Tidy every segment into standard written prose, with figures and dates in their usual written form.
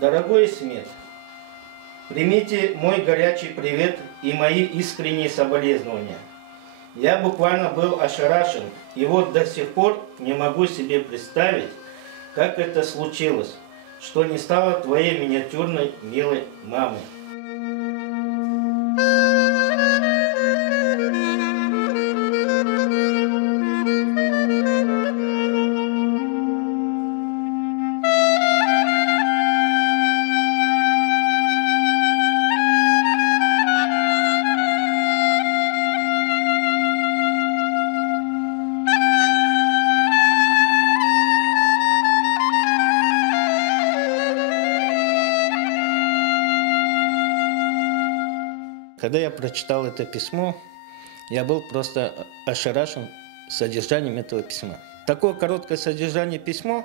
Дорогой Смет, примите мой горячий привет и мои искренние соболезнования. Я буквально был ошарашен, и вот до сих пор не могу себе представить, как это случилось, что не стало твоей миниатюрной милой мамой. Когда я прочитал это письмо, я был просто ошарашен содержанием этого письма. Такое короткое содержание письма,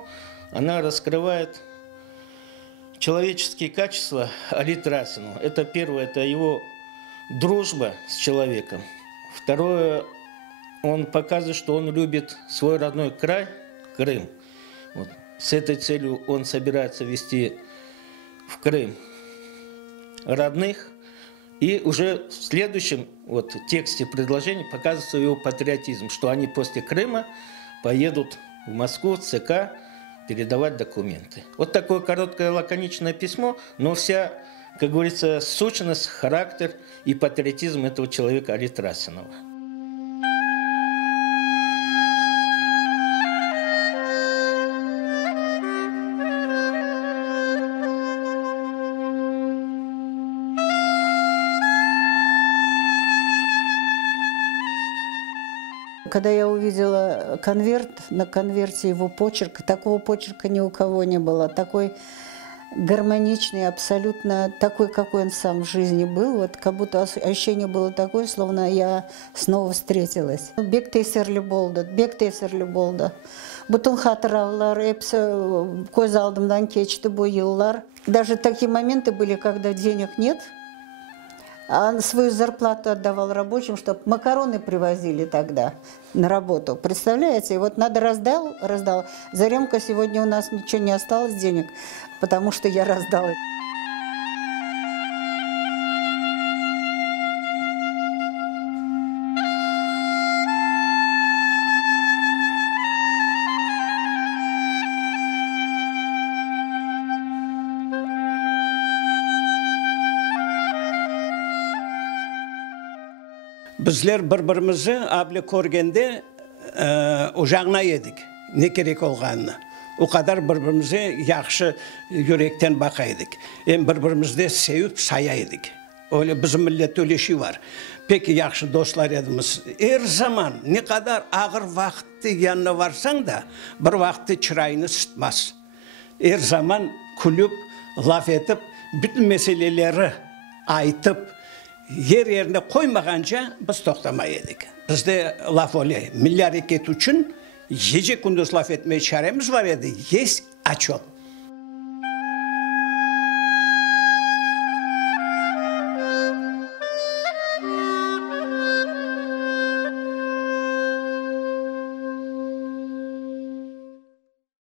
она раскрывает человеческие качества Али Трасину. Это первое, это его дружба с человеком. Второе, он показывает, что он любит свой родной край, Крым. Вот. С этой целью он собирается везти в Крым родных. И уже в следующем тексте предложения показывается его патриотизм, что они после Крыма поедут в Москву, в ЦК, передавать документы. Вот такое короткое лаконичное письмо, но вся, как говорится, сущность, характер и патриотизм этого человека Али Трасинова. Когда я увидела конверт, на конверте его почерк, такого почерка ни у кого не было, такой гармоничный, абсолютно такой, какой он сам в жизни был, вот как будто ощущение было такое, словно я снова встретилась. Бек тесерлі болды. Бүтін хатыраулар, hepsi көз алдымдан кечті бұл yıllar. Даже такие моменты были, когда денег нет, а свою зарплату отдавал рабочим, чтобы макароны привозили тогда на работу. Представляете? И вот надо раздал. Заремка, сегодня у нас ничего не осталось денег, потому что я раздала. Bizler birbirimizi abli көргенде ожағына едік, не керек olğanını. O kadar birbirimizi yaxşı yürekten bakaydık. Bir-birimizde sevip sayaydık. Öyle bizim millet öyle şey var. Peki yaxşı dostlar edimiz. Her zaman ne kadar ağır vakti yanına varsan da bir vakti çırayını sıtmaz. Her zaman kulüp, laf etip, bütün meseleleri aytıp, yerine koymağanca biz toxtamaydık. Bizde laf öyle, milyar eket için gece gündüz laf etmeye çaremiz var idi. Yes, açım.